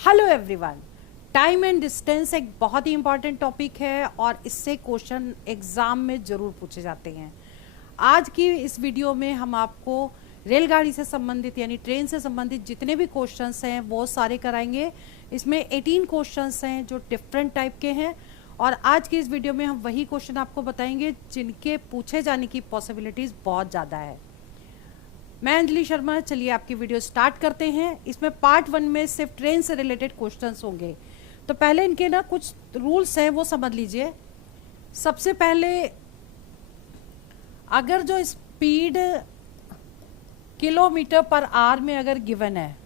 Hello everyone. Time and distance एक बहुत ही important topic है और इससे क्वेश्चन एग्जाम में जरूर पूछे जाते हैं। आज की इस वीडियो में हम आपको रेलगाड़ी से संबंधित यानी ट्रेन से संबंधित जितने भी क्वेश्चंस हैं वो सारे कराएंगे। इसमें 18 क्वेश्चंस हैं जो डिफरेंट टाइप के हैं और आज की इस वीडियो में हम वही क्वेश्चन आपको बताएंगे जिनके पूछे जाने की पॉसिबिलिटीज बहुत ज़्यादा है। मैं अंजलि शर्मा, चलिए आपकी वीडियो स्टार्ट करते हैं। इसमें पार्ट 1 में सिर्फ ट्रेन से रिलेटेड क्वेश्चंस होंगे। तो पहले इनके ना कुछ रूल्स हैं वो समझ लीजिए। सबसे पहले अगर जो स्पीड किलोमीटर पर आवर में अगर गिवन है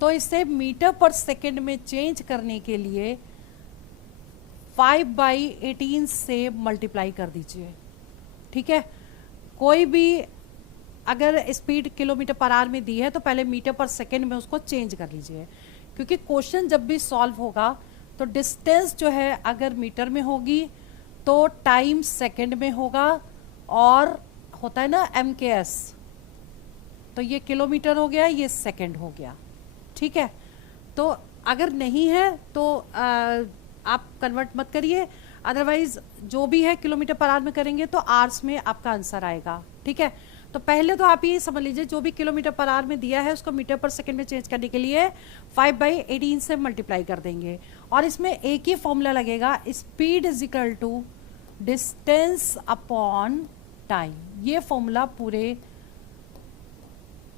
तो इसे मीटर पर सेकंड में चेंज करने के लिए 5/18 से मल्टीप्लाई कर दीजिए। ठीक है, कोई भी अगर स्पीड किलोमीटर पर आवर में दी है तो पहले मीटर पर सेकंड में उसको चेंज कर लीजिए, क्योंकि क्वेश्चन जब भी सॉल्व होगा तो डिस्टेंस जो है अगर मीटर में होगी तो टाइम सेकंड में होगा और होता है ना MKS, तो ये किलोमीटर हो गया, ये सेकंड हो गया। ठीक है, तो अगर नहीं है तो आप कन्वर्ट मत करिए, अदरवाइज जो भी है किलोमीटर पर आवर में करेंगे तो आवर्स में आपका आंसर आएगा। ठीक है, तो पहले तो आप ये समझ लीजिए जो भी किलोमीटर पर आवर में दिया है उसको मीटर पर सेकंड में चेंज करने के लिए 5/18 से मल्टीप्लाई कर देंगे और इसमें एक ही फॉर्मूला लगेगा, speed is equal to distance upon time. ये फॉर्मूला पूरे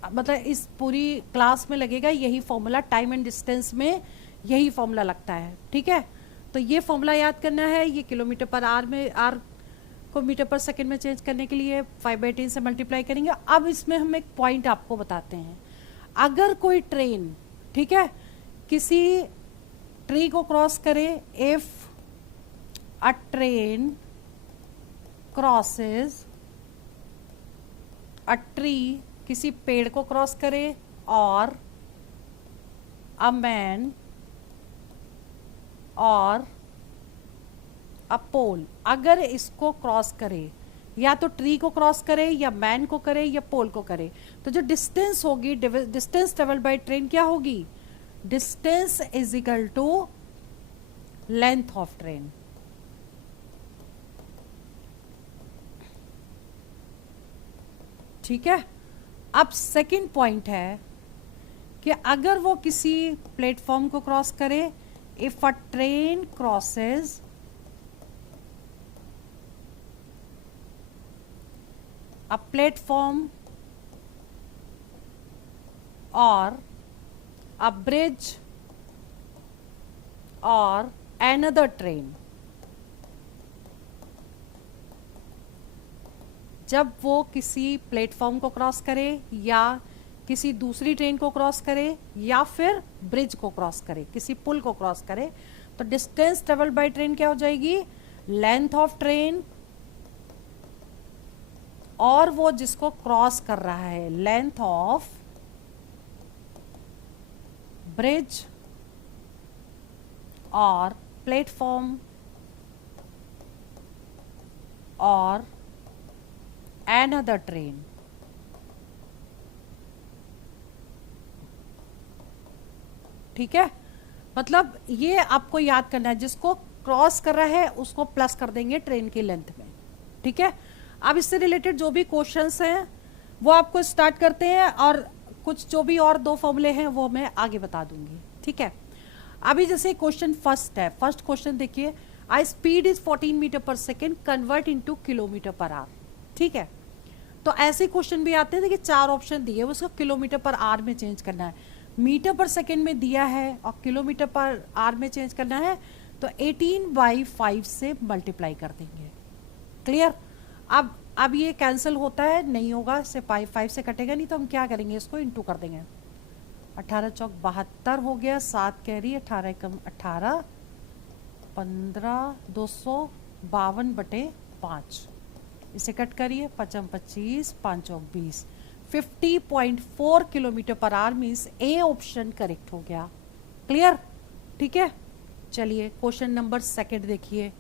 मतलब इस पूरी क्लास में लगेगा, यही फॉर्मूला टाइम एंड डिस्टेंस में यही फॉर्मूला लगता है। ठीक है, तो ये फॉर्मूला याद करना है। ये किलोमीटर पर आवर में आर को मीटर पर सेकंड में चेंज करने के लिए 5/18 से मल्टीप्लाई करेंगे। अब इसमें हम एक पॉइंट आपको बताते हैं। अगर कोई ट्रेन, ठीक है, किसी ट्री को क्रॉस करे, if a train crosses a tree, किसी पेड़ को क्रॉस करे, और अ मैन और अ पोल, अगर इसको क्रॉस करे, या तो ट्री को क्रॉस करे या मैन को करे या पोल को करे, तो जो डिस्टेंस होगी, डिस्टेंस ट्रेवल्ड बाय ट्रेन क्या होगी? Distance is equal to length of train. ठीक है, अब सेकंड पॉइंट है कि अगर वो किसी प्लेटफॉर्म को क्रॉस करे, if a train crosses a platform or a bridge or another train, जब वो किसी प्लेटफॉर्म को क्रॉस करे या किसी दूसरी ट्रेन को क्रॉस करे या फिर ब्रिज को क्रॉस करे, किसी पुल को क्रॉस करे, तो डिस्टेंस ट्रेवल्ड बाय ट्रेन क्या हो जाएगी? लेंथ ऑफ ट्रेन, और वो जिसको क्रॉस कर रहा है लेंथ ऑफ ब्रिज और प्लेटफॉर्म और अनदर ट्रेन। ठीक है, मतलब ये आपको याद करना है, जिसको क्रॉस कर रहा है उसको प्लस कर देंगे ट्रेन की लेंथ में। ठीक है, अब इससे रिलेटेड जो भी क्वेश्चंस हैं वो आपको स्टार्ट करते हैं और कुछ जो भी और 2 फॉर्मूले हैं वो मैं आगे बता दूंगी। ठीक है, अभी जैसे क्वेश्चन फर्स्ट है, फर्स्ट क्वेश्चन देखिए, आई स्पीड इज 14 मीटर पर second convert into kilometre per our. ठीक है, तो ऐसे क्वेश्चन भी आते हैं। देखिए 4 ऑप्शन दिए, उसको किलोमीटर पर आवर में चेंज करना है, मीटर पर सेकेंड में दिया है और किलोमीटर पर आवर में चेंज करना है, तो 18/5 से मल्टीप्लाई कर देंगे। क्लियर? अब ये कैंसिल होता है, नहीं होगा, से 5 से कटेगा नहीं, तो हम क्या करेंगे, इसको इंटू कर देंगे। 18 चौक 72 हो गया, 7 कैरी, 18 कम 18, 15, 252/5, इसे कट करिए, 5 25, 5 चौक 20, 50.4 kilometre per hour means A option correct हो गया। क्लियर? ठीक है, चलिए क्वेश्चन नंबर सेकंड देखिए।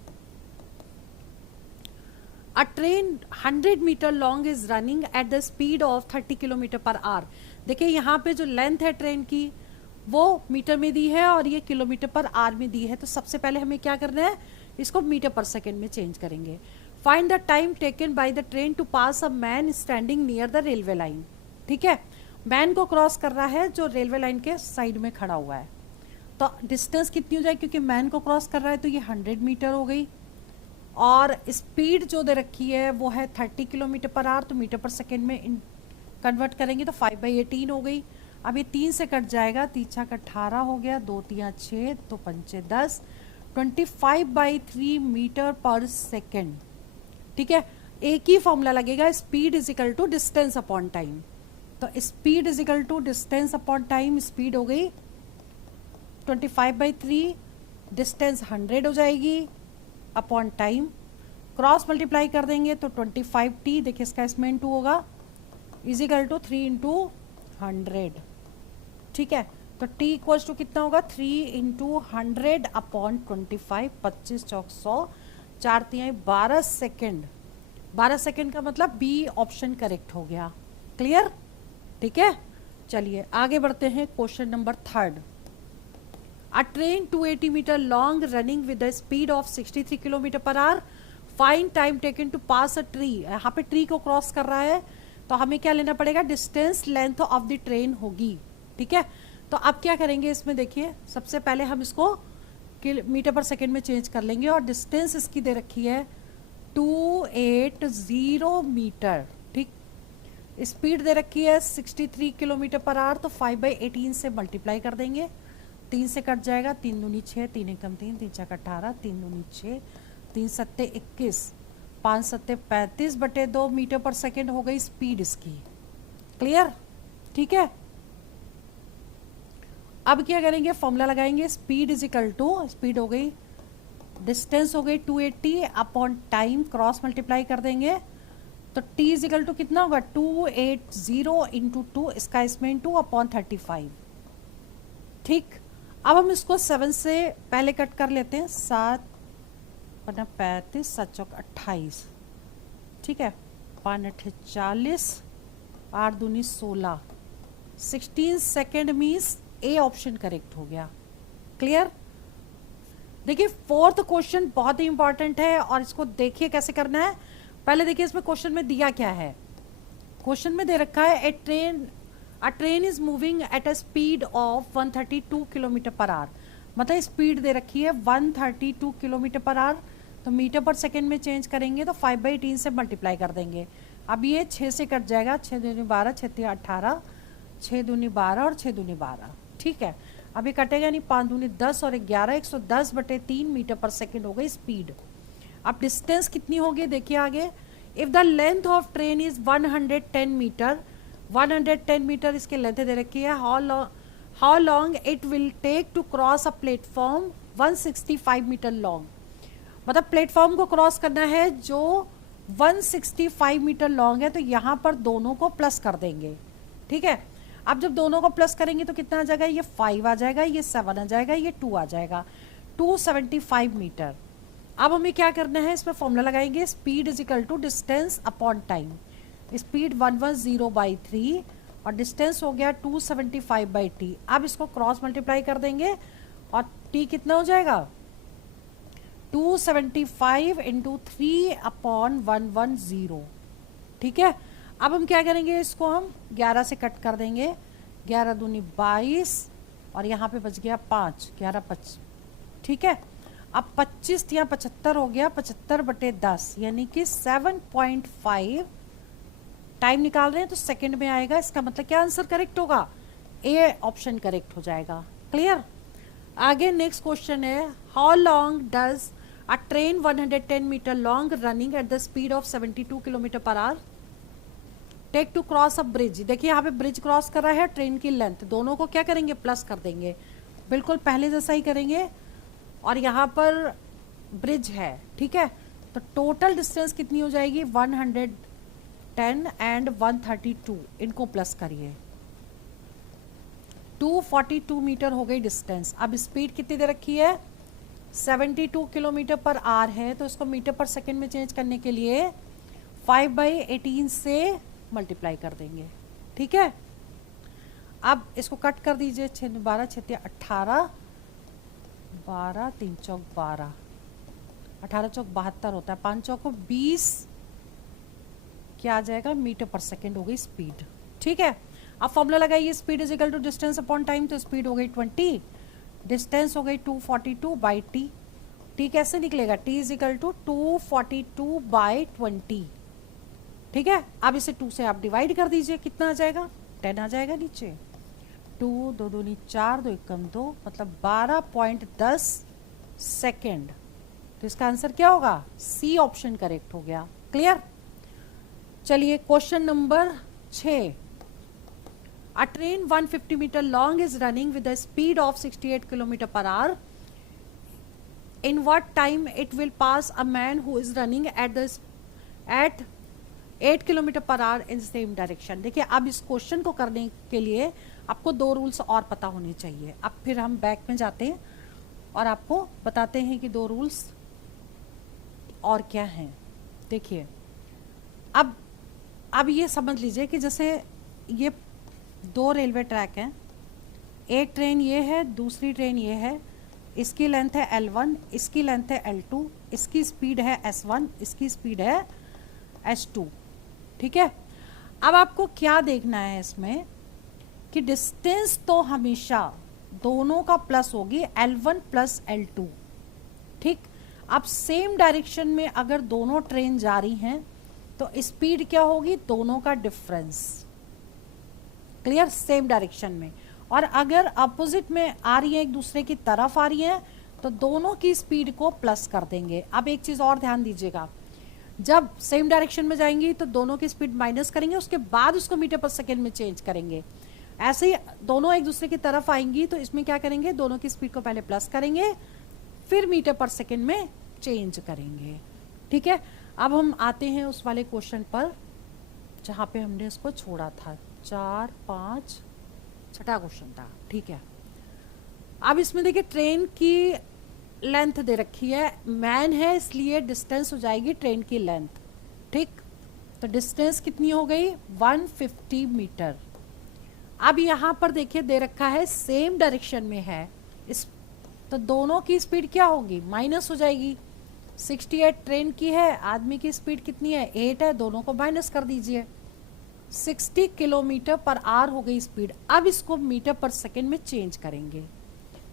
A train 100 metre long is running at the speed of 30 kilometre per hour. देखिए यहाँ पे जो लेंथ है ट्रेन की वो मीटर में दी है और ये किलोमीटर पर आवर में दी है। तो सबसे पहले हमें क्या करना है, इसको मीटर पर सेकेंड में चेंज करेंगे। Find the time taken by the train to pass a man standing near the railway line. ठीक है, मैन को क्रॉस कर रहा है जो रेलवे लाइन के साइड में खड़ा हुआ है। तो डिस्टेंस कितनी हो जाएगी, क्योंकि मैन को क्रॉस कर रहा है तो ये 100 मीटर हो गई, और स्पीड जो दे रखी है वो है 30 किलोमीटर पर आवर, तो मीटर पर सेकेंड में कन्वर्ट करेंगे तो 5/18 हो गई। अब ये 3 से कट जाएगा, 3 का 18 हो गया, 2 3 6, तो 5 10, 25/3 मीटर पर सेकेंड। ठीक है, एक ही फॉर्मूला लगेगा, speed is equal to distance upon time. तो speed is equal to distance upon time, speed हो गई 25/3, डिस्टेंस 100 हो जाएगी अपॉन टाइम, क्रॉस मल्टीप्लाई कर देंगे तो 25t, देखिए इसका इसमें इंटू होगा, इज इक्वल टू 3 इंटू 100। ठीक है, तो t इक्वल्स टू कितना होगा, 3 इंटू 100 अपॉन 25, 25 चौक 100, 4 3 12 सेकेंड। 12 सेकेंड का मतलब बी ऑप्शन करेक्ट हो गया। क्लियर? ठीक है, चलिए आगे बढ़ते हैं। Question number 3। A train 280 meter long running with a speed of 63 kilometre per hour, find time taken to pass a tree. यहाँ पे ट्री को क्रॉस कर रहा है तो हमें क्या लेना पड़ेगा, distance length of the train होगी। ठीक है, तो अब क्या करेंगे इसमें, देखिए सबसे पहले हम इसको मीटर पर सेकेंड में चेंज कर लेंगे, और डिस्टेंस इसकी दे रखी है 280 मीटर। ठीक, स्पीड दे रखी है 63 किलोमीटर पर आवर, तो 5/18 से मल्टीप्लाई कर देंगे, 3 से कट जाएगा, 3 दूनी 6, 3 एकम 3, 3 चार 18, 3 दूनी 6, 3 सत्ते 21, 5 सत्ते 35/2 मीटर पर सेकेंड हो गई स्पीड इसकी। क्लियर? ठीक है, अब क्या करेंगे, फॉर्मूला लगाएंगे, speed is equal to, speed हो गई, डिस्टेंस हो गई 280 अपॉन टाइम, क्रॉस मल्टीप्लाई कर देंगे तो t इज इक्वल टू कितना होगा, 280 इंटू 2, इसका इसमें 2 अपॉन 35। ठीक, अब हम इसको 7 से पहले कट कर लेते हैं, 7 पन्ना 35, 7 चौक 28। ठीक है, 5 8 40, 8 दूनी 16, 16 second means A option correct हो गया। क्लियर? देखिए फोर्थ क्वेश्चन बहुत ही इंपॉर्टेंट है, और इसको देखिए कैसे करना है। पहले देखिए इसमें क्वेश्चन में दिया क्या है, क्वेश्चन में दे रखा है A train is moving at a speed of 132 kilometre per our, मतलब स्पीड दे रखी है 132 किलोमीटर पर आवर, तो मीटर पर सेकेंड में चेंज करेंगे तो 5/18 से मल्टीप्लाई कर देंगे। अब ये 6 से कट जाएगा, 6 दूनी 12, 6 3 18, 6 दूनी 12 और 6 दूनी 12। ठीक है, अब ये कटेगा नहीं, 5 दूनी 10 और 11, 110/3 मीटर पर सेकेंड हो गई स्पीड। अब डिस्टेंस कितनी होगी, देखिए आगे, if the length of train is 110 metre, 110 metre इसके लेंथ दे रखी है, how long it will take to cross a platform 165 metre long, मतलब प्लेटफॉर्म को क्रॉस करना है जो 165 मीटर लॉन्ग है, तो यहाँ पर दोनों को प्लस कर देंगे। ठीक है, अब जब दोनों को प्लस करेंगे तो कितना आ जाएगा, ये 5 आ जाएगा, ये 7 आ जाएगा, ये 2 आ जाएगा, 275 मीटर। अब हमें क्या करना है, इसमें फॉर्मूला लगाएंगे, speed is equal to distance upon time. Speed 110/3 और डिस्टेंस हो गया 275/t। अब इसको क्रॉस मल्टीप्लाई कर देंगे और t कितना हो जाएगा, 275 इंटू 3 अपॉन 110। ठीक है, अब हम क्या करेंगे, इसको हम 11 से कट कर देंगे, 11 दूनी 22 और यहाँ पे बच गया 5, 11 5। ठीक है, अब 25 या 75 हो गया, 75/10 यानी कि 7.5 टाइम निकाल रहे हैं तो सेकंड में आएगा, इसका मतलब क्या आंसर करेक्ट होगा, ए ऑप्शन करेक्ट हो जाएगा। क्लियर? आगे नेक्स्ट क्वेश्चन है, how long does a train 110 metre long running at the speed of 72 kilometre per hour take to cross a bridge. देखिए यहाँ पे ब्रिज क्रॉस कर रहा है, ट्रेन की लेंथ, दोनों को क्या करेंगे, प्लस कर देंगे, बिल्कुल पहले जैसा ही करेंगे, और यहाँ पर ब्रिज है। ठीक है, तो टोटल डिस्टेंस कितनी हो जाएगी, 110 एंड 132, इनको प्लस करिए, 242 मीटर हो गई डिस्टेंस। अब स्पीड कितनी दे रखी है, 72 किलोमीटर पर आवर है, तो इसको मीटर पर सेकेंड में चेंज करने के लिए 5/18 से मल्टीप्लाई कर देंगे। ठीक है, अब इसको कट कर दीजिए, 12 6 18, 12 3 चौक 12, 18 चौक 72 होता है, 5 चौक 20, क्या आ जाएगा मीटर पर सेकेंड हो गई स्पीड। ठीक है, अब फॉर्मूला लगाइए, speed is equal to distance upon time, तो स्पीड हो गई 20, डिस्टेंस हो गई 242 बाई टी। टी कैसे निकलेगा, T is equal to 242 by 20। ठीक है, अब इसे 2 से आप डिवाइड कर दीजिए, कितना आ जाएगा 10 आ जाएगा नीचे, 2 2 दूनी 4, 2 एकम 2, मतलब 12.10 सेकेंड। तो इसका आंसर क्या होगा, सी ऑप्शन करेक्ट हो गया। क्लियर। चलिए question number 6, a train 150 metre long is running with the speed of 68 kilometre per hour, in what time it will pass a man who is running at 8 kilometre per hour in same direction. देखिए अब इस question को करने के लिए आपको 2 rules और पता होने चाहिए। अब फिर हम बैक में जाते हैं और आपको बताते हैं कि 2 रूल्स और क्या हैं। देखिए अब ये समझ लीजिए कि जैसे ये 2 रेलवे ट्रैक हैं, एक ट्रेन ये है, दूसरी ट्रेन ये है, इसकी लेंथ है L1, इसकी लेंथ है L2, इसकी स्पीड है S1, इसकी स्पीड है S2। ठीक है, अब आपको क्या देखना है इसमें कि डिस्टेंस तो हमेशा दोनों का प्लस होगी, L1 प्लस L2। ठीक, अब सेम डायरेक्शन में अगर दोनों ट्रेन जा रही हैं तो स्पीड क्या होगी, दोनों का डिफरेंस। क्लियर, सेम डायरेक्शन में। और अगर अपोजिट में आ रही है, एक दूसरे की तरफ आ रही है, तो दोनों की स्पीड को प्लस कर देंगे। अब एक चीज और ध्यान दीजिएगा, जब सेम डायरेक्शन में जाएंगी तो दोनों की स्पीड माइनस करेंगे, उसके बाद उसको मीटर पर सेकेंड में चेंज करेंगे। ऐसे ही दोनों एक दूसरे की तरफ आएंगी तो इसमें क्या करेंगे, दोनों की स्पीड को पहले प्लस करेंगे, फिर मीटर पर सेकेंड में चेंज करेंगे। ठीक है, अब हम आते हैं उस वाले क्वेश्चन पर जहां पे हमने इसको छोड़ा था, 4 5 छठा क्वेश्चन था। ठीक है, अब इसमें देखिए ट्रेन की लेंथ दे रखी है, मैन है इसलिए डिस्टेंस हो जाएगी ट्रेन की लेंथ। ठीक, तो डिस्टेंस कितनी हो गई 150 मीटर। अब यहां पर देखिए दे रखा है सेम डायरेक्शन में है, इस तो दोनों की स्पीड क्या होगी, माइनस हो जाएगी। 68 ट्रेन की है, आदमी की स्पीड कितनी है 8 है, दोनों को माइनस कर दीजिए, 60 किलोमीटर पर आवर हो गई स्पीड। अब इसको मीटर पर सेकेंड में चेंज करेंगे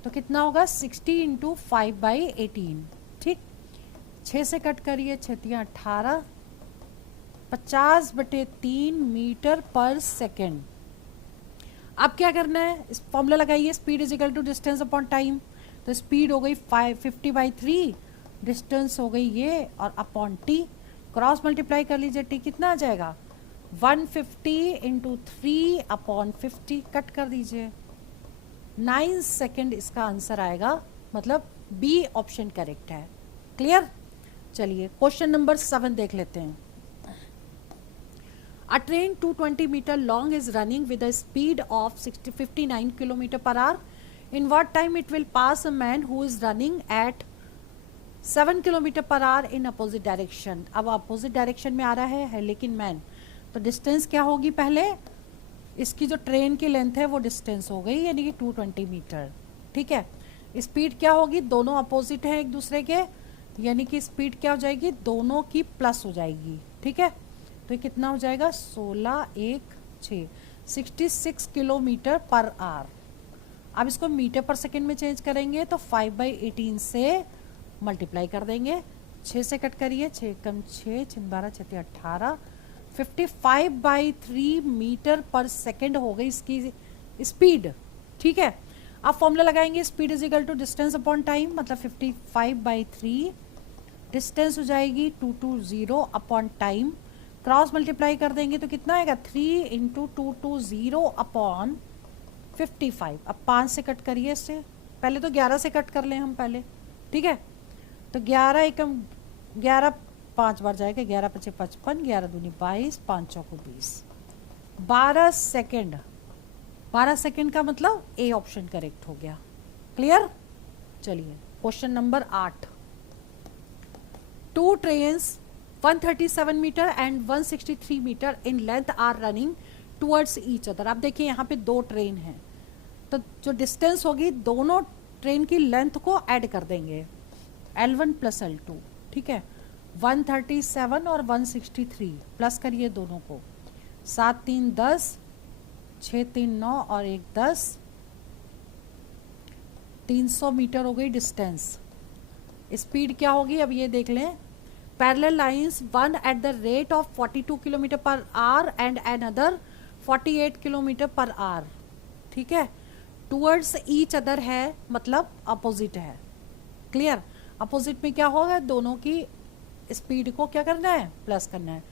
तो कितना होगा 60 इंटू 5/18। ठीक, 6 से कट करिए, 6 18, 50/3 मीटर पर सेकेंड। अब क्या करना है, इस फॉर्मूला लगाइए, speed is equal to distance upon time. तो स्पीड हो गई 50/3, डिस्टेंस हो गई ये, और अपॉन टी, क्रॉस मल्टीप्लाई कर लीजिए, टी कितना आ जाएगा 150 इंटू 3 अपॉन 50, कट कर दीजिए, 9 सेकेंड इसका आंसर आएगा, मतलब बी ऑप्शन करेक्ट है। क्लियर। चलिए क्वेश्चन नंबर 7 देख लेते हैं। A train 220 meter long is running with a speed of 59 km per hour. In what time it will pass a man who is running at 7 km per hour in opposite direction? अब opposite direction में आ रहा है लेकिन man, तो distance क्या होगी, पहले इसकी जो ट्रेन की लेंथ है वो डिस्टेंस हो गई, यानी कि 220 मीटर। ठीक है, स्पीड क्या होगी, दोनों अपोजिट हैं एक दूसरे के, यानी कि स्पीड क्या हो जाएगी, दोनों की प्लस हो जाएगी। ठीक है, तो ये कितना हो जाएगा 16 1 6, 66 किलोमीटर पर आवर। अब इसको मीटर पर सेकेंड में चेंज करेंगे तो 5/18 से मल्टीप्लाई कर देंगे, 6 से कट करिए, 6 कम 6, 6 12 6 18, 55/3 मीटर पर सेकेंड हो गई इसकी स्पीड। ठीक है, अब फॉर्मूला लगाएंगे, speed is equal to distance upon time, मतलब 55/3, डिस्टेंस हो जाएगी 220 अपॉन टाइम, क्रॉस मल्टीप्लाई कर देंगे तो कितना आएगा 3 इंटू 220 अपॉन 55। अब 5 से कट करिए, इससे पहले तो 11 से कट कर लें हम पहले। ठीक है, तो 11 एकम 11 5 बार जाएगा, 11 5 55, 11 दूनी 22, 5 चौको 20, 12 सेकेंड। 12 सेकेंड का मतलब ए ऑप्शन करेक्ट हो गया। क्लियर। चलिए question number 8, 2 trains 137 meter and 163 meter in length are running towards each other. आप देखिए यहाँ पे दो ट्रेन हैं, तो जो डिस्टेंस होगी दोनों ट्रेन की लेंथ को ऐड कर देंगे, L1 प्लस L2, ठीक है। 137 और 163 प्लस करिए दोनों को, 7 3 10, 6 3 9 और 1 10, 300 मीटर हो गई डिस्टेंस। स्पीड क्या होगी अब ये देख लें, parallel lines, one eight the rate of 42 kilometre per hour and another 48 kilometre per our, ठीक है। टुवर्ड्स ईच अदर है मतलब अपोजिट है, क्लियर। अपोजिट में क्या होगा, दोनों की स्पीड को क्या करना है, प्लस करना है।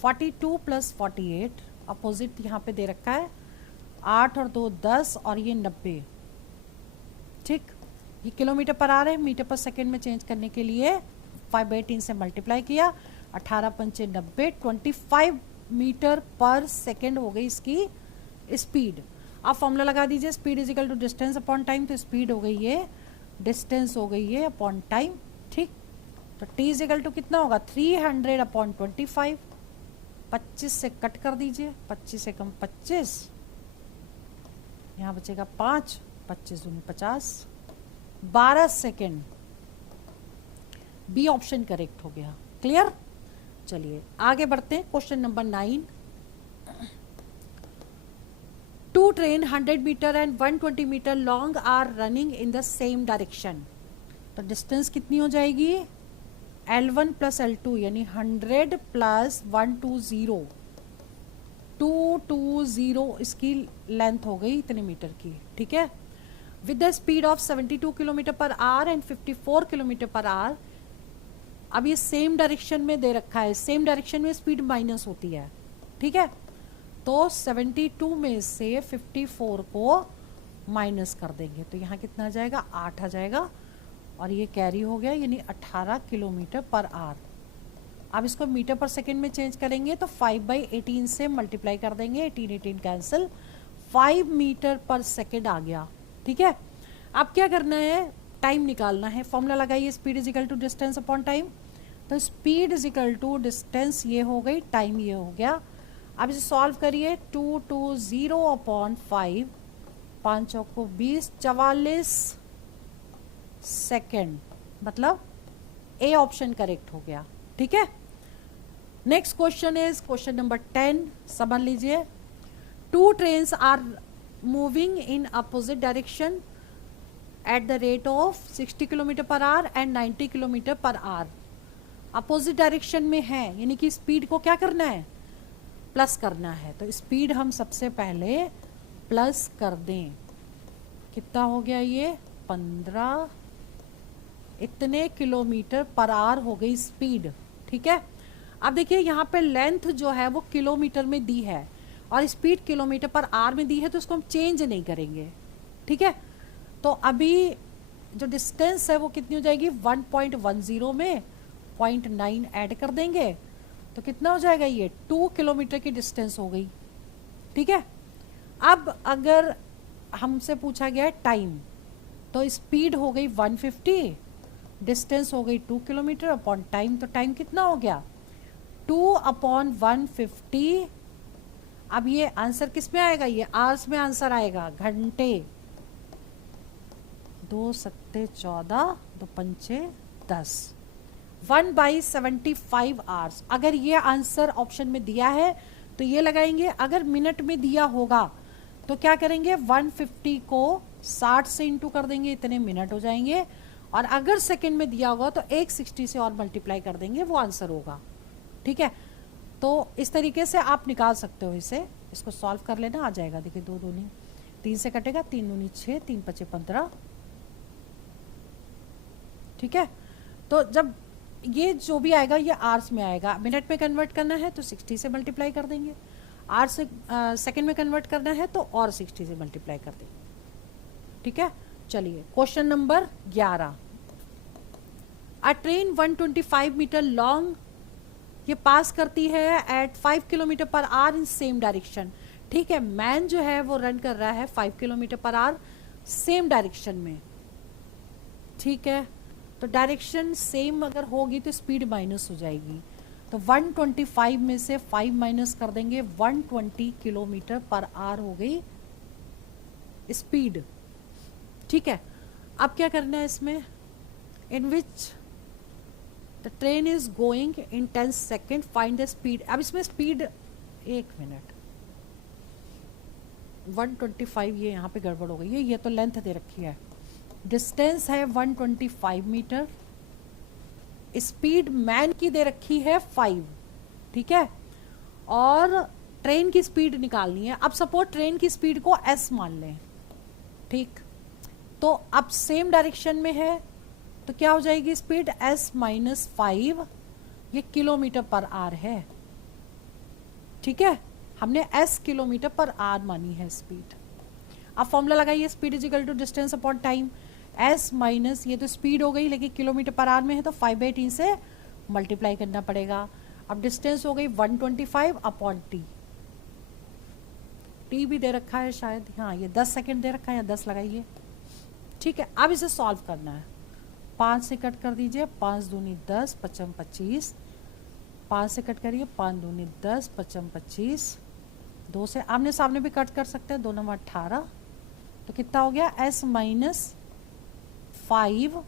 42 प्लस 48, अपोजिट यहाँ पे दे रखा है, 8 और 2 10 और ये 90, ठीक। ये किलोमीटर पर आ रहे हैं, मीटर पर सेकेंड में चेंज करने के लिए 5/3 से मल्टीप्लाई किया, 18 पंचे 90, 25 मीटर पर सेकेंड हो गई इसकी स्पीड। आप फॉर्मूला लगा दीजिए, speed is equal to distance upon time, तो स्पीड हो गई है, डिस्टेंस हो गई है अपॉन टाइम, ठीक। तो t इज इक्वल टू कितना होगा, 300 अपॉन 25, 25 से कट कर दीजिए, 25 से कम 25, यहाँ बचेगा 5, 25 दूनी 50, 12 सेकेंड। बी ऑप्शन करेक्ट हो गया, क्लियर। चलिए आगे बढ़ते हैं, question number 9। Two train 100 metre and 120 metre long are running in the same direction, तो डिस्टेंस कितनी हो जाएगी, L1 प्लस L2 यानी 100 प्लस 120, 220 इसकी लेंथ हो गई इतने मीटर की, ठीक है। With the speed of 72 kilometre per hour and 54 kilometre per our. अब ये सेम डायरेक्शन में दे रखा है, सेम डायरेक्शन में स्पीड माइनस होती है, ठीक है। तो 72 में से 54 को माइनस कर देंगे, तो यहाँ कितना आ जाएगा, 8 आ जाएगा, और ये कैरी हो गया, यानी 18 किलोमीटर पर आवर। अब इसको मीटर पर सेकेंड में चेंज करेंगे तो 5/18 से मल्टीप्लाई कर देंगे, 18 18 कैंसिल, 5 मीटर पर सेकेंड आ गया, ठीक है। अब क्या करना है, टाइम निकालना है, फॉर्मूला लगाइए, speed is equal to distance upon time, तो speed is equal to distance ये हो गई, टाइम ये हो गया। अब इसे सॉल्व करिए, 220 अपॉन 5, 5 को 20, 44 सेकेंड, मतलब ए ऑप्शन करेक्ट हो गया, ठीक है। Next question is question number 10, समझ लीजिए। Two trains are moving in opposite direction at the rate of 60 kilometre per hour and 90 kilometre per hour. Opposite direction में है, यानी कि स्पीड को क्या करना है, प्लस करना है, तो स्पीड हम सबसे पहले प्लस कर दें। कितना हो गया ये, 15 इतने किलोमीटर पर आवर हो गई स्पीड, ठीक है। अब देखिए यहाँ पे लेंथ जो है वो किलोमीटर में दी है और स्पीड किलोमीटर पर आवर में दी है, तो उसको हम चेंज नहीं करेंगे, ठीक है। तो अभी जो डिस्टेंस है वो कितनी हो जाएगी, 1.10 में 0.9 ऐड कर देंगे, तो कितना हो जाएगा, ये 2 किलोमीटर की डिस्टेंस हो गई, ठीक है। अब अगर हमसे पूछा गया है टाइम, तो स्पीड हो गई 150, डिस्टेंस हो गई 2 किलोमीटर अपॉन टाइम, तो टाइम कितना हो गया, 2/150। अब ये आंसर किस में आएगा, ये आवर्स में आंसर आएगा, घंटे, 2 सत्ते 14, 2 पंचे 10, 1/75 आवर्स। अगर ये आंसर ऑप्शन में दिया है तो ये लगाएंगे, अगर मिनट में दिया होगा तो क्या करेंगे, 150 को 60 से इंटू कर देंगे, इतने मिनट हो जाएंगे, और अगर सेकंड में दिया होगा तो 160 से और मल्टीप्लाई कर देंगे, वो आंसर होगा, ठीक है। तो इस तरीके से आप निकाल सकते हो इसे, इसको सॉल्व कर लेना, आ जाएगा। देखिए 2 दूनी 3 से कटेगा, 3 दूनी 6, 3 पचे 15, ठीक है। तो जब ये जो भी आएगा ये आवर्स में आएगा, मिनट में कन्वर्ट करना है तो 60 से मल्टीप्लाई कर देंगे, आवर्स से सेकंड में कन्वर्ट करना है तो और 60 से मल्टीप्लाई कर देंगे, ठीक है। चलिए question number 11। A train 125 metre long ये पास करती है at 5 kilometre per hour in same direction, ठीक है। मैन जो है वो रन कर रहा है 5 kilometre per hour same direction में, ठीक है। तो डायरेक्शन सेम अगर होगी तो स्पीड माइनस हो जाएगी। तो 125 में से 5 माइनस कर देंगे, 120 किलोमीटर पर आवर हो गई स्पीड। ठीक है, अब क्या करना है इसमें, in which the train is going in 10 second find the speed. अब इसमें स्पीड, एक मिनट, 125 ये यहाँ पे गड़बड़ हो गई है, ये तो लेंथ दे रखी है, डिस्टेंस है 125 मीटर, स्पीड मैन की दे रखी है 5, ठीक है, और ट्रेन की स्पीड निकालनी है। अब सपोज ट्रेन की स्पीड को s मान लें, ठीक, तो अब सेम डायरेक्शन में है तो क्या हो जाएगी स्पीड s माइनस 5, ये किलोमीटर पर आवर है, ठीक है, हमने s किलोमीटर पर आवर मानी है स्पीड। अब फॉर्मूला लगाइए, speed is equal to distance upon time, s minus, ये तो स्पीड हो गई लेकिन किलोमीटर पर आवर में है तो 5/t से मल्टीप्लाई करना पड़ेगा। अब डिस्टेंस हो गई 125 अपॉन t, t भी दे रखा है शायद, हाँ ये 10 सेकेंड दे रखा है, या 10 लगाइए, ठीक है। अब इसे सॉल्व करना है, 5 से कट कर दीजिए, 5 दूनी 10, 5 25, 5 से कट करिए, 5 दूनी 10, 5 25, 2 से आमने सामने भी कट कर सकते हैं, 2 9 18, तो कितना हो गया s minus 5,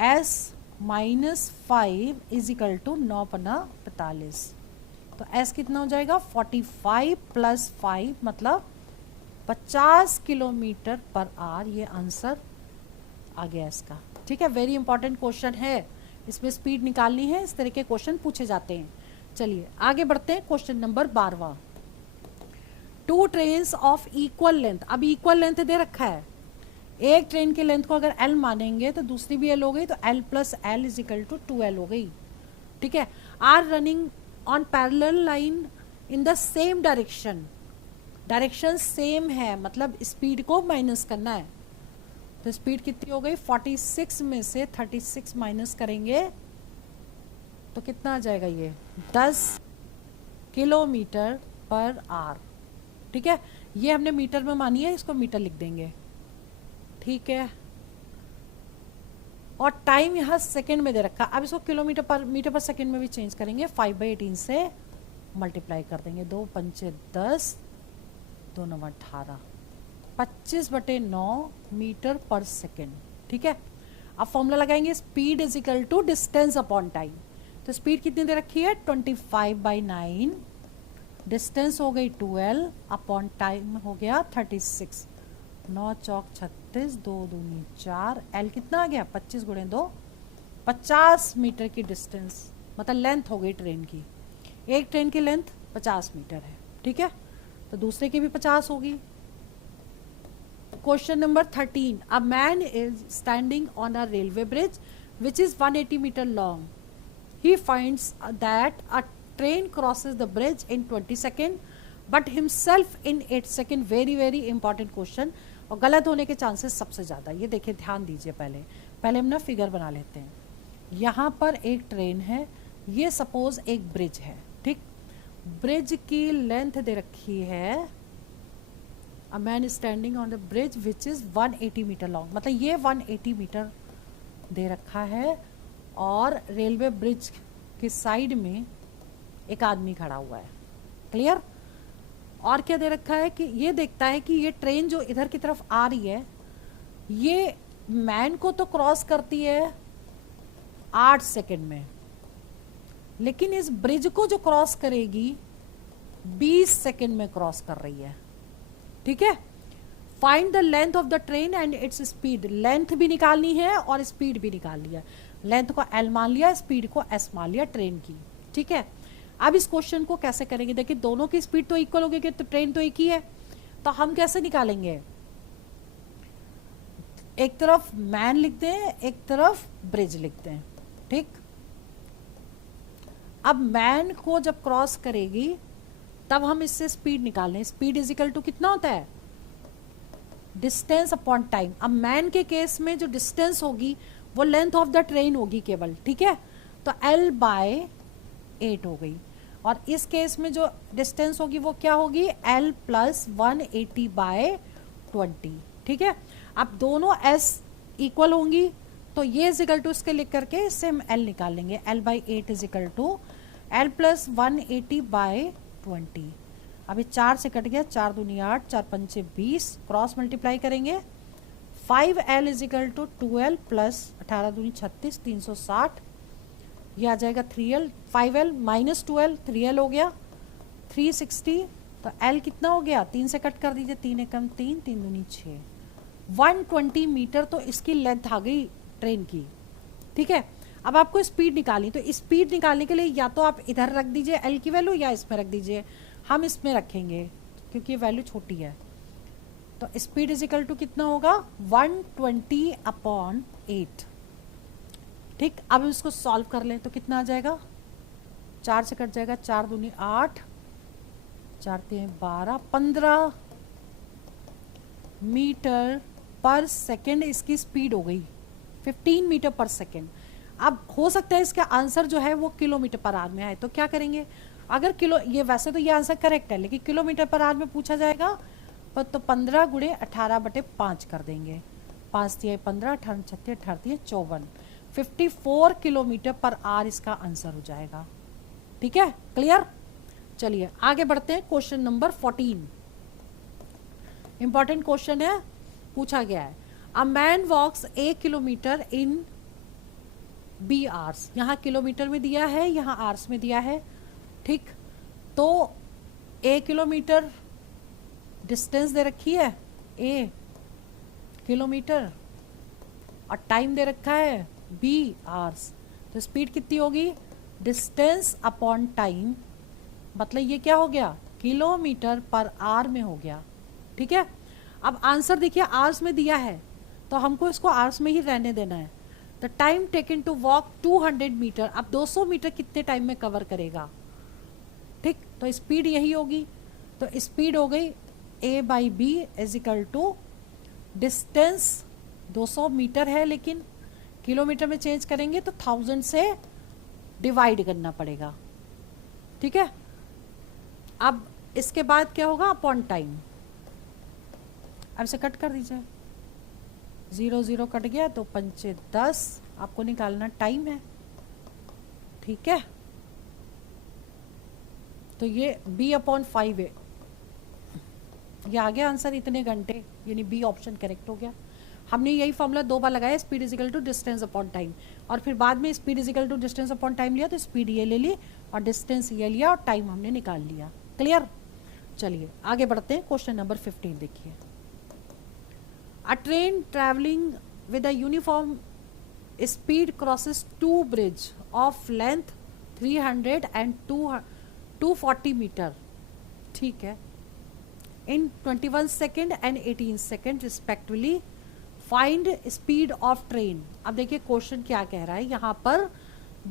s minus 5 is equal to 9 पन्ना 45, तो s कितना हो जाएगा 45 प्लस 5 मतलब 50 किलोमीटर पर आवर, ये आंसर आ गया इसका, ठीक है। वेरी इंपॉर्टेंट क्वेश्चन है, इसमें स्पीड निकालनी है, इस तरह के क्वेश्चन पूछे जाते हैं। चलिए आगे बढ़ते हैं, question number 12, 2 trains of equal length. अब इक्वल लेंथ दे रखा है, एक ट्रेन की लेंथ को अगर l मानेंगे तो दूसरी भी l हो गई, तो l plus l is equal to 2l हो गई, ठीक है। Are running on parallel line in the same direction, direction same है मतलब स्पीड को माइनस करना है, तो स्पीड कितनी हो गई 46 में से 36 माइनस करेंगे तो कितना आ जाएगा, ये 10 किलोमीटर पर आवर, ठीक है। ये हमने मीटर में मानी है, इसको मीटर लिख देंगे, ठीक है, और टाइम यहाँ सेकंड में दे रखा, अब इसको किलोमीटर पर मीटर पर सेकंड में भी चेंज करेंगे, 5/18 से मल्टीप्लाई कर देंगे, 2 पंचे 10, 2 9 18, 25/9 मीटर पर सेकेंड, ठीक है। अब फॉर्मूला लगाएंगे, speed is equal to distance upon time, तो स्पीड कितनी दे रखी है 25/9, डिस्टेंस हो गई 12 अपॉन टाइम हो गया 36, 9 चौक 36, 2 दूनी 4, एल कितना आ गया 25 गुणे 2, 50 मीटर की डिस्टेंस मतलब लेंथ हो गई ट्रेन की, एक ट्रेन की लेंथ 50 मीटर है, ठीक है, तो दूसरे की भी 50 होगी। Question number 13, a man is standing on a railway bridge which is 180 metre long, he finds that a train crosses the bridge in 20 second but himself in 8 second. Very very important question, और गलत होने के chances सबसे ज़्यादा, ये देखिए ध्यान दीजिए, पहले हम ना फिगर बना लेते हैं। यहाँ पर एक ट्रेन है, ये सपोज एक ब्रिज है, ठीक, ब्रिज की लेंथ दे रखी है, a man standing on the bridge which is 180 metre long, मतलब ये 180 मीटर दे रखा है, और रेलवे ब्रिज की साइड में एक आदमी खड़ा हुआ है, क्लियर। और क्या दे रखा है कि ये देखता है कि ये ट्रेन जो इधर की तरफ आ रही है ये मैन को तो क्रॉस करती है 8 सेकेंड में, लेकिन इस ब्रिज को जो क्रॉस करेगी 20 सेकेंड में क्रॉस कर रही है, ठीक है। Find the length of the train and its speed, length भी निकालनी है और स्पीड भी निकालनी है, लेंथ को l मान लिया, स्पीड को s मान लिया ट्रेन की, ठीक है। अब इस क्वेश्चन को कैसे करेंगे, देखिए दोनों की स्पीड तो इक्वल होगी, तो ट्रेन तो एक ही है, तो हम कैसे निकालेंगे, एक तरफ मैन लिखते हैं, एक तरफ ब्रिज लिखते हैं, ठीक। अब मैन को जब क्रॉस करेगी तब हम इससे स्पीड निकाल लें, स्पीड इज इक्वल टू कितना होता है डिस्टेंस अपॉन टाइम। अब मैन के केस में जो डिस्टेंस होगी वो लेंथ ऑफ द ट्रेन होगी केवल, ठीक है, तो l/8 हो गई, और इस केस में जो डिस्टेंस होगी वो क्या होगी l + 180/20, ठीक है। अब दोनों s इक्वल होंगी तो ये इज इक्वल टू इसके लिख करके इससे हम एल निकाल लेंगे, L by 8 is equal to L plus 180 by 20। अभी 4 से कट गया, 4 दूनी 8, 4 पंचे 20, क्रॉस मल्टीप्लाई करेंगे 5L is equal to 2L plus 18 दूनी 36, 360, ये आ जाएगा 3L, 5L minus 2L, 3L हो गया 360। तो L कितना हो गया, 3 से कट कर दीजिए, 3 एकम 3, 3 दूनी 6, 120 मीटर तो इसकी लेंथ आ गई ट्रेन की। ठीक है, अब आपको स्पीड निकालनी, तो स्पीड निकालने के लिए या तो आप इधर रख दीजिए L की वैल्यू या इसमें रख दीजिए, हम इसमें रखेंगे क्योंकि वैल्यू छोटी है। तो स्पीड इज इक्वल टू कितना होगा 120/8। ठीक, अब इसको सॉल्व कर लें तो कितना आ जाएगा, 4 से कट जाएगा, 4 दूनी 8, 4 3 12, 15 मीटर पर सेकेंड इसकी स्पीड हो गई, 15 मीटर पर सेकेंड। अब हो सकता है इसका आंसर जो है वो किलोमीटर पर आवर में आए, तो क्या करेंगे, अगर किलो, ये वैसे तो ये आंसर करेक्ट है लेकिन किलोमीटर पर आवर में पूछा जाएगा पर तो 15 गुणे 18/5 कर देंगे, 5 3 15, 18 36, 18 54, 54 किलोमीटर पर आवर इसका आंसर हो जाएगा। ठीक है, क्लियर। चलिए आगे बढ़ते हैं, क्वेश्चन नंबर 14 इंपॉर्टेंट क्वेश्चन है, पूछा गया है a man walks 1 kilometre in B hours, यहाँ किलोमीटर में दिया है, यहाँ आवर्स में दिया है। ठीक, तो 1 किलोमीटर डिस्टेंस दे रखी है, A किलोमीटर, और टाइम दे रखा है B आवर्स, तो स्पीड कितनी होगी, डिस्टेंस अपॉन टाइम, मतलब ये क्या हो गया, किलोमीटर पर आवर में हो गया। ठीक है, अब आंसर देखिए आवर्स में दिया है तो हमको इसको आवर्स में ही रहने देना है। The time taken to walk 200 metre, अब 200 मीटर कितने टाइम में कवर करेगा। ठीक, तो स्पीड यही होगी, तो स्पीड हो गई A by B is equal to distance 200 metre है लेकिन किलोमीटर में चेंज करेंगे तो 1000 से डिवाइड करना पड़ेगा। ठीक है, अब इसके बाद क्या होगा, अपॉन टाइम, अब इसे कट कर दीजिए, 0 0 कट गया तो 5 10, आपको निकालना टाइम है। ठीक है, तो ये B/5 है, ये आ गया आंसर इतने घंटे, यानी बी ऑप्शन करेक्ट हो गया। हमने यही फॉर्मूला 2 बार लगाया, speed is equal to distance upon time, और फिर बाद में speed is equal to distance upon time लिया तो स्पीड ये ले ली और डिस्टेंस ये लिया और टाइम हमने निकाल लिया। क्लियर, चलिए आगे बढ़ते हैं, क्वेश्चन नंबर 15 देखिए। A train travelling with a uniform speed crosses 2 bridge of length 300 and 240 metre, ठीक है, in 21 second and 18 second respectively, find speed of train. अब देखिए क्वेश्चन क्या कह रहा है, यहाँ पर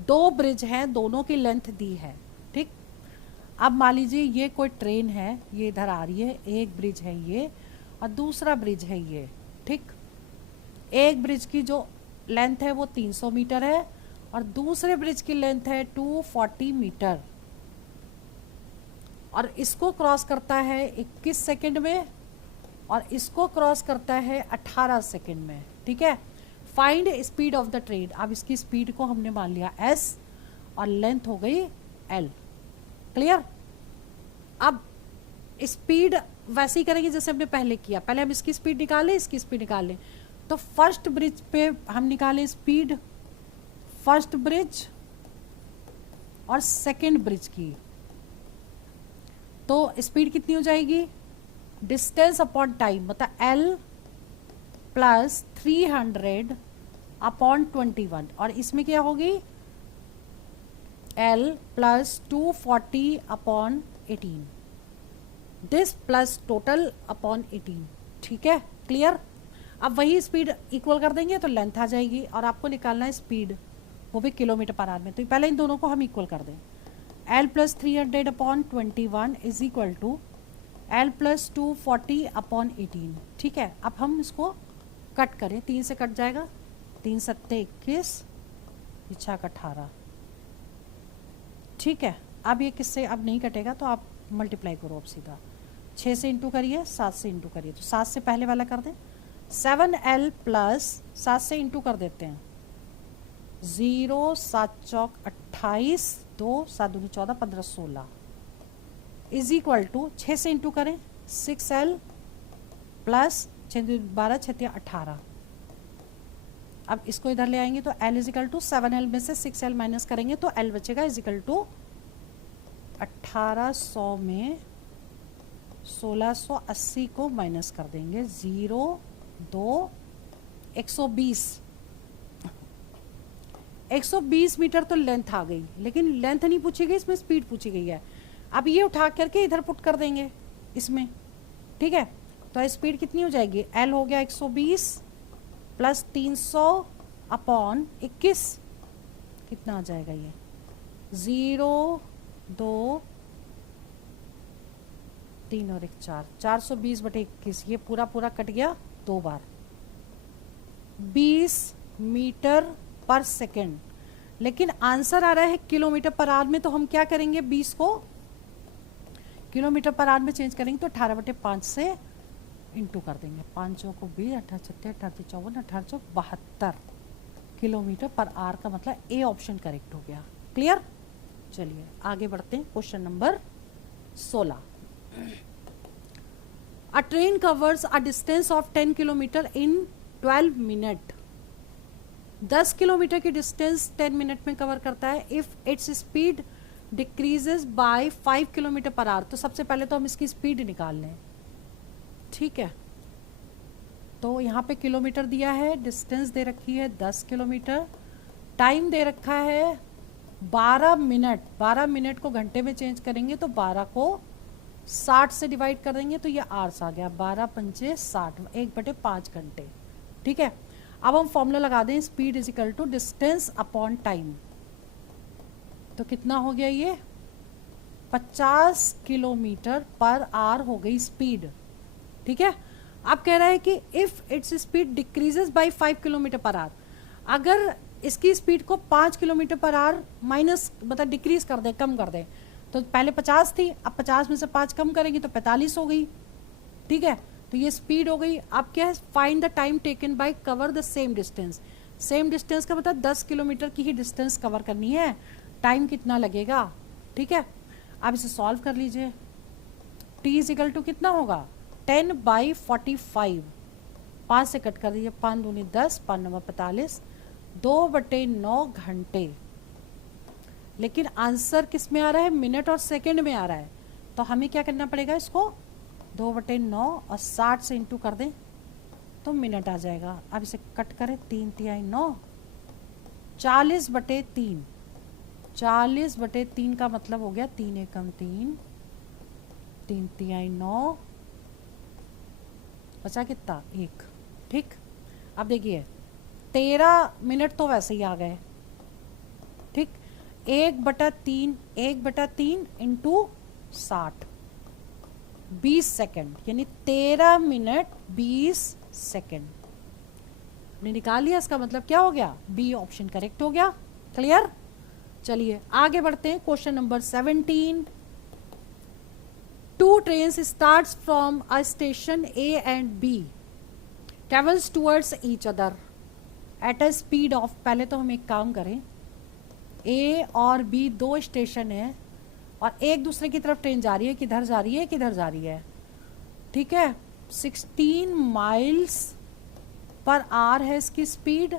2 ब्रिज हैं, दोनों की लेंथ दी है। ठीक, अब मान लीजिए ये कोई ट्रेन है, ये इधर आ रही है, एक ब्रिज है ये और दूसरा ब्रिज है ये। ठीक, एक ब्रिज की जो लेंथ है वो 300 मीटर है और दूसरे ब्रिज की लेंथ है 240 मीटर, और इसको क्रॉस करता है 21 सेकेंड में और इसको क्रॉस करता है 18 सेकेंड में। ठीक है, find speed of the train. अब इसकी स्पीड को हमने मान लिया s और लेंथ हो गई l। क्लियर, अब स्पीड वैसे ही करेंगे जैसे हमने पहले किया, पहले हम इसकी स्पीड निकालें, इसकी स्पीड निकालें, तो फर्स्ट ब्रिज पे हम निकालें स्पीड, फर्स्ट ब्रिज और सेकेंड ब्रिज की, तो स्पीड कितनी हो जाएगी, डिस्टेंस अपॉन टाइम, मतलब L प्लस 300/21, और इसमें क्या होगी L plus 240/18, this plus total upon 18। ठीक है, क्लियर। अब वही स्पीड इक्वल कर देंगे तो लेंथ आ जाएगी, और आपको निकालना है स्पीड, वो भी किलोमीटर पर आवर में, तो पहले इन दोनों को हम इक्वल कर दें। L plus 300/21 is equal to L plus 240/18। ठीक है, अब हम इसको कट करें, 3 से कट जाएगा, 3 सत्ते 21, 6 18। ठीक है, अब ये किससे अब नहीं कटेगा तो आप मल्टीप्लाई करो, अब सीधा 6 से इंटू करिए, 7 से इंटू करिए, तो 7 से पहले वाला कर दें, 7L प्लस 7 से इंटू कर देते हैं, 0 7 चौक 28, 2 7 दूनी 14, 15 16 इज इक्वल टू 6 से इंटू करें 6L प्लस 6 12 6 18। अब इसको इधर ले आएंगे तो L is equal to 7L में से 6L माइनस करेंगे तो L बचेगा इज इक्वल टू 1800 में 1680 को माइनस कर देंगे 0 2 120 मीटर तो लेंथ आ गई, लेकिन लेंथ नहीं पूछी गई, इसमें स्पीड पूछी गई है। अब ये उठा करके इधर पुट कर देंगे इसमें, ठीक है। तो स्पीड कितनी हो जाएगी, L हो गया 120 प्लस 300 अपॉन 21, कितना आ जाएगा ये 0 2 3 और 1 4, 420 बटे 21, ये पूरा पूरा कट गया 2 बार। 20 मीटर पर सेकेंड, लेकिन आंसर आ रहा है किलोमीटर पर आवर में, तो हम क्या करेंगे 20 को किलोमीटर पर आवर में चेंज करेंगे तो 18/5 से इंटू कर देंगे। 5 चौको 20, 18 छत्ते 18 54, 18 चौक 72 किलोमीटर पर आवर का मतलब ए ऑप्शन करेक्ट हो गया। क्लियर। चलिए आगे बढ़ते हैं। Question number 16। A train covers a distance of 10 kilometre in 12 minute. 10 kilometre की डिस्टेंस 10 मिनट में कवर करता है। If its speed decreases by 5 kilometre per our, तो सबसे पहले तो हम इसकी स्पीड निकाल लें, ठीक है। तो यहाँ पे किलोमीटर दिया है, डिस्टेंस दे रखी है 10 किलोमीटर, टाइम दे रखा है 12 मिनट। 12 मिनट को घंटे में चेंज करेंगे तो 12 को 60 से डिवाइड कर देंगे तो ये आवर्स आ गया, 12 पंचे 60, 1/5 घंटे, ठीक है। अब हम फॉर्मूला लगा दें, speed is equal to distance upon time. तो कितना हो गया ये 50 किलोमीटर पर आवर हो गई स्पीड, ठीक है। अब कह रहा है कि if its speed decreases by 5 kilometre per our, अगर इसकी स्पीड को 5 किलोमीटर पर आवर माइनस मतलब डिक्रीज कर दे, कम कर दे, तो पहले 50 थी, अब 50 में से 5 कम करेंगे तो 45 हो गई, ठीक है। तो ये स्पीड हो गई। अब क्या है, find the time taken bye cover the same distance. Same distance का मतलब 10 किलोमीटर की ही डिस्टेंस कवर करनी है, टाइम कितना लगेगा, ठीक है। अब इसे सॉल्व कर लीजिए। t इज इक्वल टू कितना होगा 10/45, 5 से कट कर दीजिए, 5 दूनी 10, 5 9 45, 2/9 घंटे। लेकिन आंसर किस में आ रहा है, मिनट और सेकंड में आ रहा है, तो हमें क्या करना पड़ेगा, इसको 2/9 और 60 से इंटू कर दें तो मिनट आ जाएगा। अब इसे कट करें, 3 तिहाई 9, 40/3, 40/3 का मतलब हो गया 3 एकम 3, 3 तिहाई 9, बचा कितना 1, ठीक। अब देखिए 13 मिनट तो वैसे ही आ गए, ठीक। 1/3, 1/3 इंटू 60, 20 सेकेंड, यानी 13 मिनट 20 सेकेंड हमने निकाल लिया। इसका मतलब क्या हो गया, बी ऑप्शन करेक्ट हो गया। क्लियर। चलिए आगे बढ़ते हैं। Question number 17। 2 trains starts from a station A and B, travels towards each other at a speed of, पहले तो हम एक काम करें, A और B 2 स्टेशन है और एक दूसरे की तरफ ट्रेन जा रही है, किधर जा रही है, किधर जा रही है, ठीक है। 16 माइल्स पर आवर है इसकी स्पीड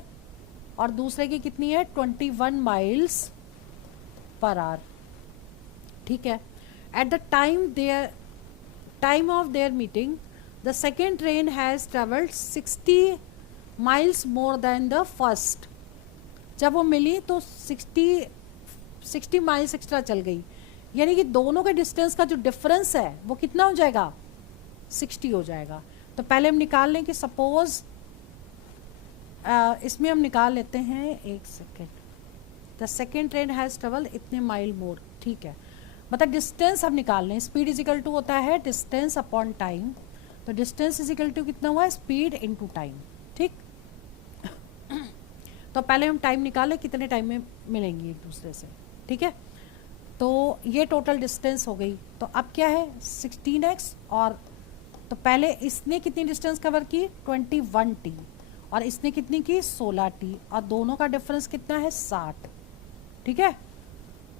और दूसरे की कितनी है 21 माइल्स पर आवर, ठीक है। At the time of their meeting, the second train has traveled 60 miles more than the first. जब वो मिली तो 60 माइल्स एक्स्ट्रा चल गई, यानी कि दोनों के डिस्टेंस का जो डिफरेंस है वो कितना हो जाएगा 60 हो जाएगा। तो पहले हम निकाल लें कि सपोज इसमें हम निकाल लेते हैं, एक second, the second train has travel इतने माइल मोर, ठीक है। मतलब डिस्टेंस हम निकाल लें, स्पीड इज इक्वल टू होता है डिस्टेंस अपॉन टाइम, तो डिस्टेंस इज इक्वल टू कितना हुआ, स्पीड इनटू टाइम, ठीक। तो पहले हम टाइम निकालें कितने टाइम में मिलेंगी एक दूसरे से, ठीक है। तो ये टोटल डिस्टेंस हो गई। तो अब क्या है 16x, और तो पहले इसने कितनी डिस्टेंस कवर की 21t और इसने कितनी की 16t, और दोनों का डिफरेंस कितना है 60। ठीक है,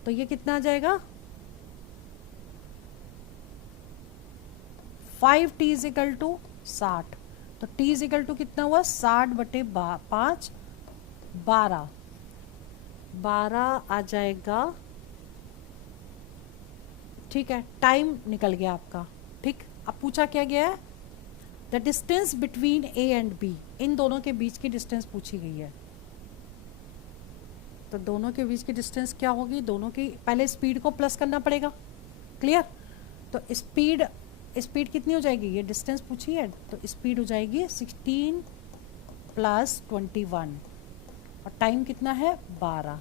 तो ये कितना आ जाएगा 5t इज इक्वल टू 60। तो t इज इक्वल टू कितना हुआ 60/5, 12 आ जाएगा। ठीक है, टाइम निकल गया आपका। ठीक, अब पूछा क्या गया है, the distance between A and B, इन दोनों के बीच की डिस्टेंस पूछी गई है। तो दोनों के बीच की डिस्टेंस क्या होगी, दोनों की पहले स्पीड को प्लस करना पड़ेगा। क्लियर, तो स्पीड कितनी हो जाएगी, ये डिस्टेंस पूछी है तो स्पीड हो जाएगी 16 + 21, और टाइम कितना है 12।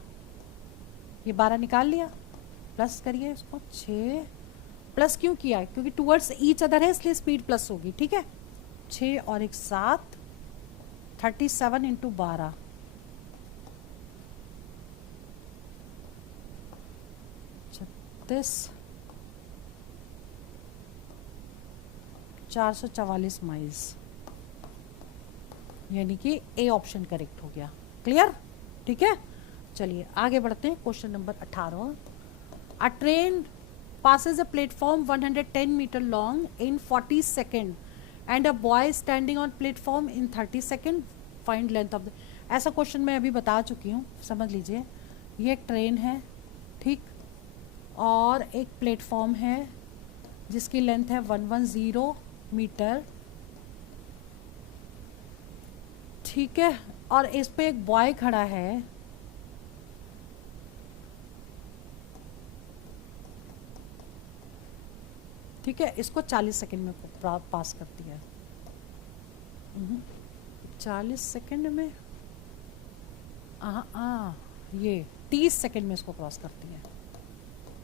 ये 12 निकाल लिया, प्लस करिए इसको, 6 प्लस क्यों किया, क्योंकि टूवर्ड्स ईच अदर है इसलिए स्पीड प्लस होगी। ठीक है, 6 और 1 7, 37 × 12, 36, 444 माइल्स, यानी कि ए ऑप्शन करेक्ट हो गया। क्लियर, ठीक है, चलिए आगे बढ़ते हैं। Question number 18, a train passes a platform 110 meter long in 40 second and a boy standing on platform in 30 second, find length of the, ऐसा क्वेश्चन मैं अभी बता चुकी हूँ, समझ लीजिए। ये एक ट्रेन है, ठीक, और एक प्लेटफॉर्म है जिसकी लेंथ है 110 मीटर। ठीक है, और इस पे एक बॉय खड़ा है, ठीक है, इसको 40 सेकंड में पास करती है। 40 सेकंड में, ये 30 सेकंड में इसको क्रॉस करती है,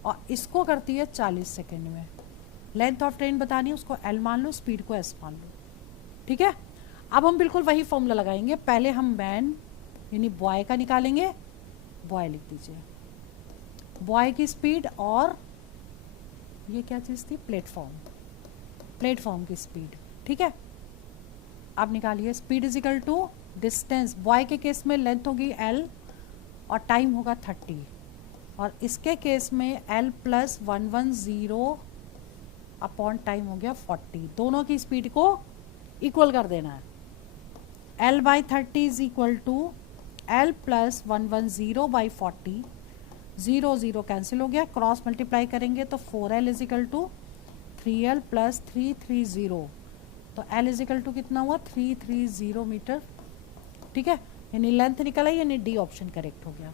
और इसको करती है 40 सेकंड में। लेंथ ऑफ ट्रेन बतानी है, उसको एल मान लो, स्पीड को एस मान लो। ठीक है, अब हम बिल्कुल वही फॉर्मूला लगाएंगे। पहले हम मैन यानी बॉय का निकालेंगे, बॉय लिख दीजिए, बॉय की स्पीड, और ये क्या चीज़ थी, प्लेटफॉर्म की स्पीड। ठीक है, आप निकालिए, speed is equal to distance, boy के केस में लेंथ होगी l और टाइम होगा 30, और इसके केस में l + 110 अपॉन टाइम हो गया 40। दोनों की स्पीड को इक्वल कर देना है। l/30 is equal to l + 110/40, 0 0 cancel हो गया, क्रॉस मल्टीप्लाई करेंगे तो 4l is equal to 3l + 330, तो l इज इक्वल टू कितना हुआ 330 मीटर। ठीक है, यानी लेंथ निकल आई, यानी डी ऑप्शन करेक्ट हो गया।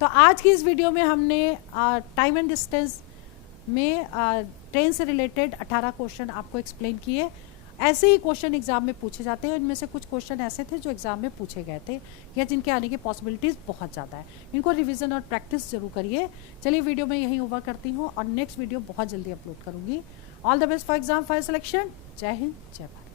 तो आज की इस वीडियो में हमने टाइम एंड डिस्टेंस में ट्रेन से रिलेटेड 18 क्वेश्चन आपको एक्सप्लेन किए। ऐसे ही क्वेश्चन एग्जाम में पूछे जाते हैं, इनमें से कुछ क्वेश्चन ऐसे थे जो एग्जाम में पूछे गए थे या जिनके आने की पॉसिबिलिटीज़ बहुत ज़्यादा है। इनको रिवीजन और प्रैक्टिस जरूर करिए। चलिए वीडियो में यहीं ओवर करती हूँ और नेक्स्ट वीडियो बहुत जल्दी अपलोड करूँगी। All the best for exam fire selection. जय हिंद, जय भारत।